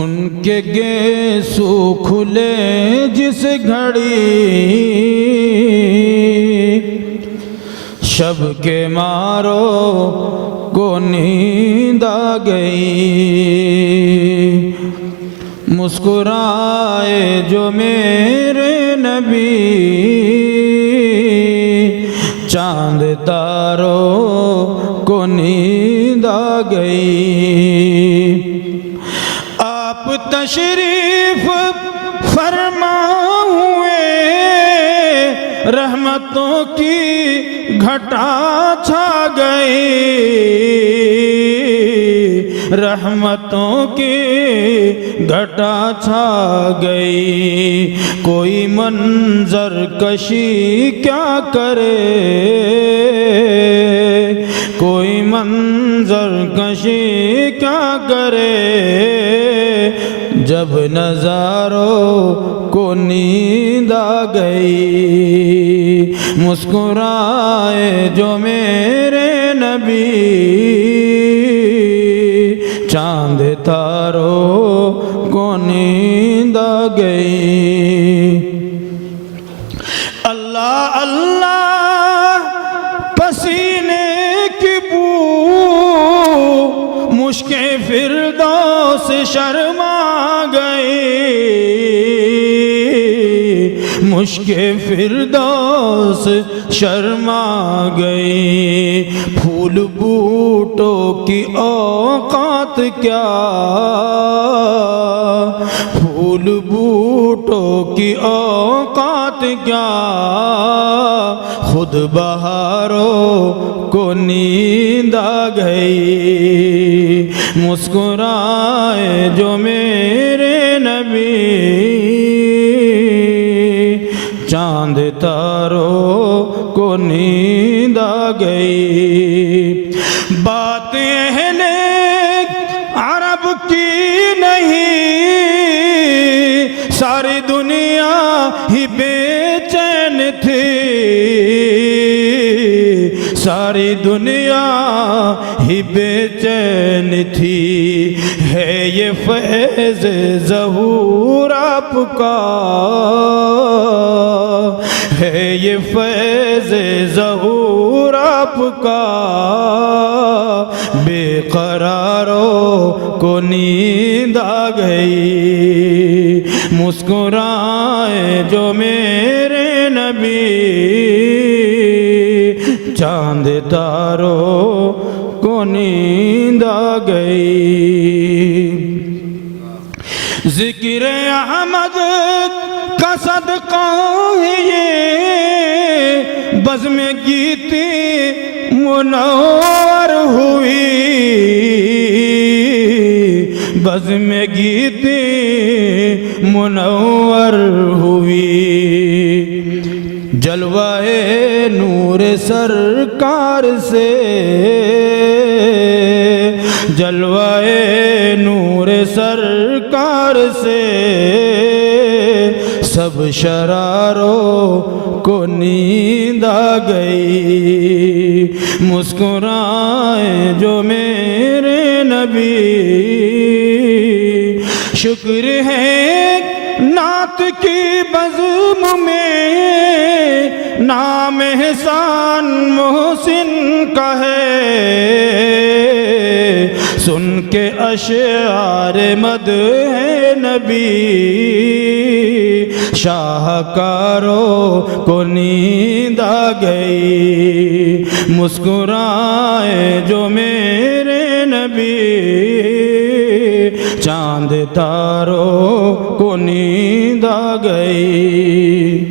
ان کے گیسو کھلے جس گھڑی شب کے مارو کو نیند آ گئی مسکرائے جو میرے نبی چاند تاروں کو نیند آ گئی آپ تشریف فرما ہوئے رحمتوں کی گھٹا چھا گئی رحمتوں کی گھٹا چھا گئی کوئی منظر کشی کیا کرے کوئی منظر کشی کیا کرے جب نظاروں کو نیند آ گئی مسکرائے جو میرے نبی چاند تاروں کو نیند آ گئی اللہ اللہ پسینے کی بو مشک فردوس شرما گئی مشک فردوس شرما گئی پھول بوٹوں کی اوقات کیا پھول بوٹوں کی اوقات کیا خود بہاروں کو نیند آ گئی مسکرائے جو میرے نبی چاند تاروں کو نیند آ گئی بات اہل عرب کی نہیں ساری دنیا ہی بے چین تھی ساری دنیا ہی بے چین تھی ہے یہ فیض ظہور آپ کا ہے یہ فیض ظہور آپ کا بے قراروں کو نیند آ گئی مسکرائے جو میرے نبی چاند تاروں کو نیند آ گئی ذکر احمد کا صدقہ ہے یہ بزم گیتی منور ہوئی بزم گیتی منور ہوئی جلوہ نور سرکار سے جلوہ نور سرکار سے سب شراروں کو نیند آ گئی مسکرائے جو میرے نبی شکر ہے نعت کی بزم میں نام احسان محسن کا ہے سن کے اشعار مدح نبی شاہکاروں کو نیند آ گئی مسکرائے جو میرے نبی چاند تاروں کو نیند آ گئی